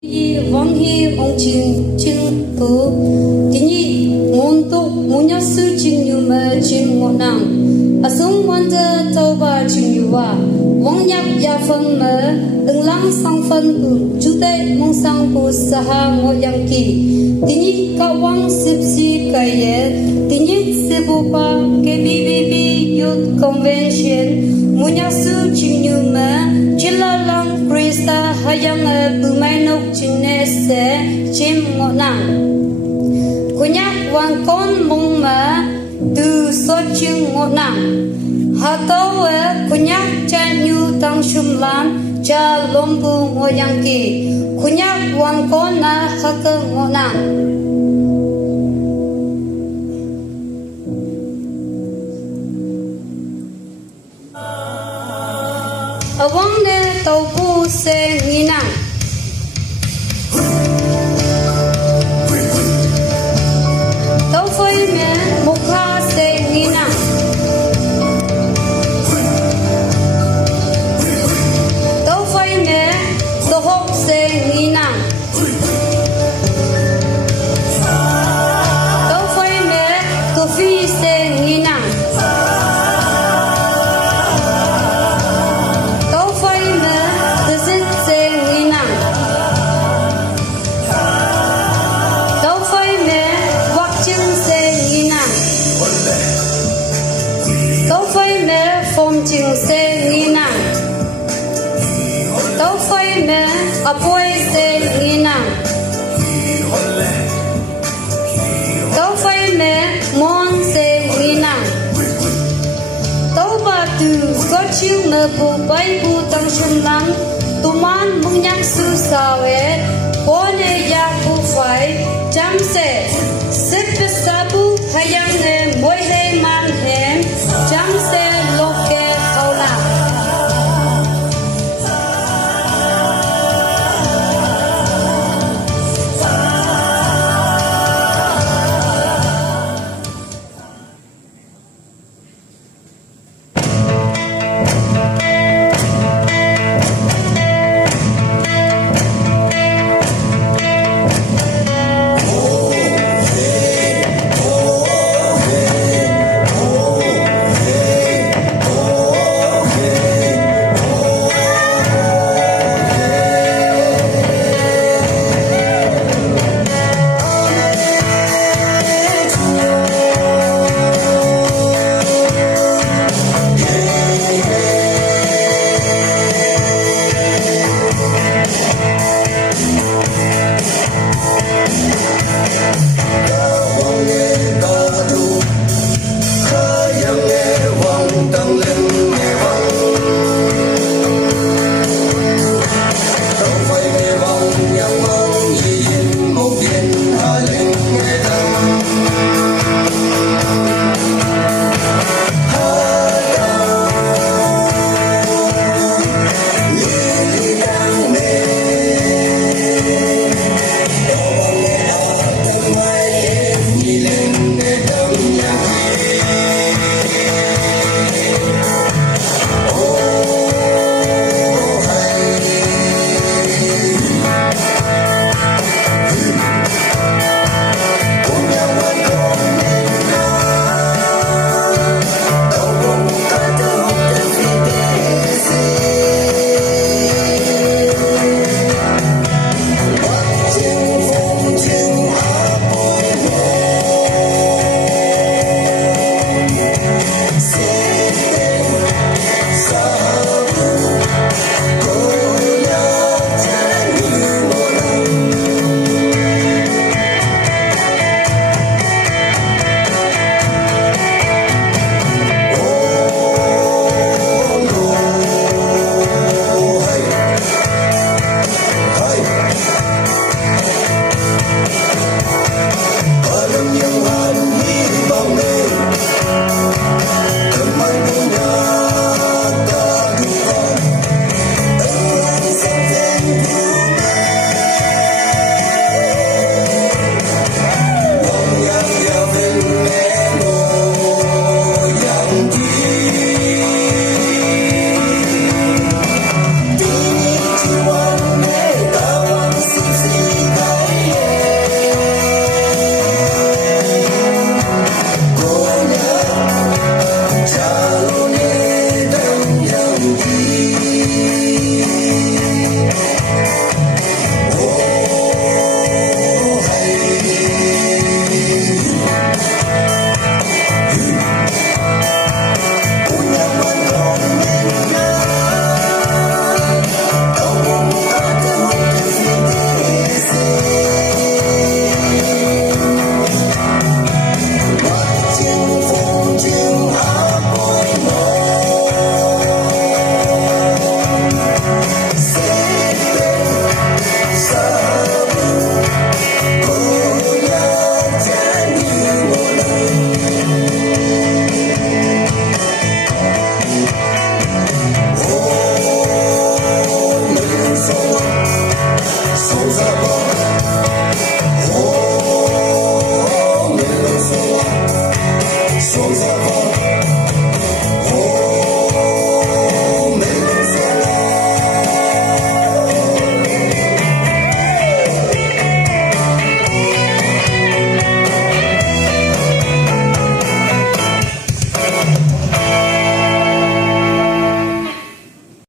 Wang hi ong ching ching tu tini ngonto munya su ching yu ma ching ngonang asung wanda tauba ching yu wa wang yak ya fang ma lang sang fan tu jutai mong sang pu saha ngo yang ki tini ka wang sip si ka ye tini sebu pa KBBB Youth Convention munya su ching yu ma chilalang prista hayang bumai nok chine se chim ngonang kunyak wang kon mong ma du so ching ngonang hatau kunyak chan yu tang shum lam cha lombu ngoyang ki kunyak wang kon na hak ngonang awang ne tau pu se nginang tau phơi me mukha se nginang tau phơi me tohok se nginang tau phơi me kofi se nginang ching se nginang tau phai me apoi se nginang tau phai me mon se nginang tau ba tu có ching me bu bai bu tang shum nam tu man mung yang su sa we pone ya bu phai cham se sip sa bu hayang ne moi he man he cham se lo ke Oh Lord.